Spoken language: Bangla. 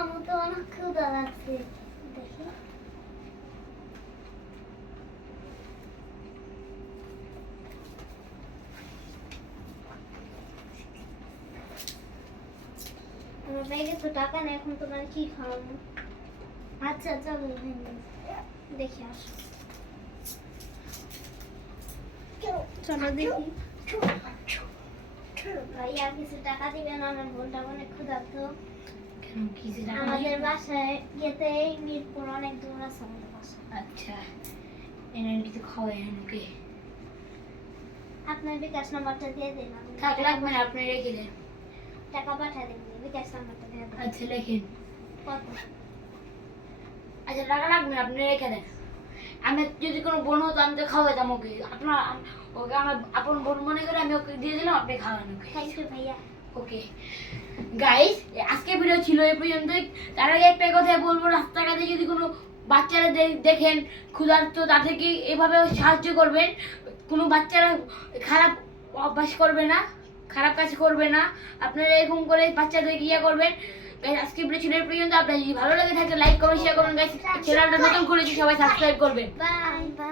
আমার তো অনেক ক্ষুধা লাগছে দেখি আমার ব্যাগে তো টাকা নেই এখন তোমার কি খাওয়াবো আচ্ছা চলো দেখি আসো চলো দেখি ভাইয়া কিছু টাকা দিবেন আমার বোনটা অনেক ক্ষুধার্ত কেন কিছু টাকা আমাদের বাসায় যেতে মিরপুর অনেক দূর আছে আমাদের বাসায় আচ্ছা এনার কিছু খাওয়াই আমাকে আপনার বিকাশ নাম্বারটা দিয়ে দিন থাক লাগবে না আপনি রেখে দেন টাকা পাঠিয়ে দিন বিকাশ নাম্বারটা দিয়ে দিন আচ্ছা লেখেন কত আচ্ছা টাকা লাগবে না আপনি রেখে দেন আমি যদি কোনো বোন হতো আমি তো খাওয়াইতাম ওকে আপনার ওকে আমার আপন বোন মনে করে আমি ওকে দিয়ে দিলাম আপনি খাওয়ান ওকে থ্যাংক ইউ ভাইয়া ওকে গাইস আজকে ভিডিও ছিল এই পর্যন্তই। তার আগে একটা কথা বলবো, রাস্তাঘাটে যদি কোনো বাচ্চারা দেখেন ক্ষুধার্ত তাদেরকে এভাবে সাহায্য করবেন। কোনো বাচ্চারা খারাপ অভ্যাস করবে না, খারাপ কাজ করবে না, আপনারা এরকম করে বাচ্চাদেরকে ইয়ে করবেন। গাইস আজকে ভিডিও ছিল এই পর্যন্ত। আপনার যদি ভালো লাগে থাকে লাইক করবেন, শেয়ার করবেন। গাইস চ্যানেলটা নতুন করেছি, সবাই সাবস্ক্রাইব করবেন। Bye bye.